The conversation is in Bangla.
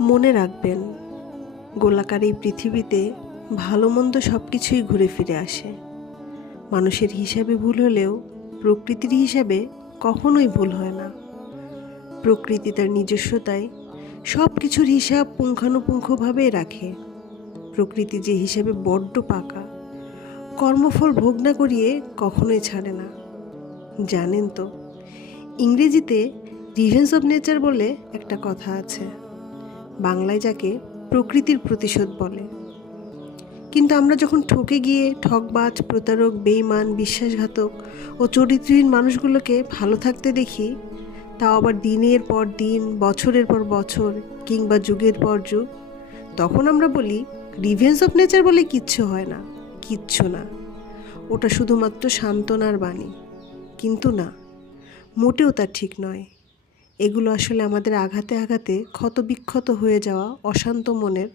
মনে রাখবেন, গোলাকার এই পৃথিবীতে ভালো মন্দ সব কিছুই ঘুরে ফিরে আসে। মানুষের হিসাবে ভুল হলেও প্রকৃতির হিসাবে কখনোই ভুল হয় না। প্রকৃতি তার নিজস্বতায় সব কিছুর হিসাব পুঙ্খানুপুঙ্খভাবে রাখে। প্রকৃতি যে হিসাবে বড্ড পাকা, কর্মফল ভোগ না করিয়ে কখনোই ছাড়ে না। জানেন তো, ইংরেজিতে রিভেঞ্জ অফ নেচার বলে একটা কথা আছে, বাংলায় যাকে প্রকৃতির প্রতিশোধ বলে। কিন্তু আমরা যখন ঠকে গিয়ে ঠকবাজ, প্রতারক, বেঈমান, বিশ্বাসঘাতক ও চরিত্রহীন মানুষগুলোকে ভালো থাকতে দেখি, তাও আবার দিনের পর দিন, বছরের পর বছর কিংবা যুগের পর যুগ, তখন আমরা বলি রিভেঞ্জ অফ নেচার বলে কিচ্ছু হয় না, কিচ্ছু না, ওটা শুধুমাত্র সান্ত্বনার বাণী। কিন্তু না, মোটেও তা ঠিক নয়। এগুলো আসলে আমাদের আঘাতে আঘাতে ক্ষতবিক্ষত হয়ে যাওয়া অশান্ত মনের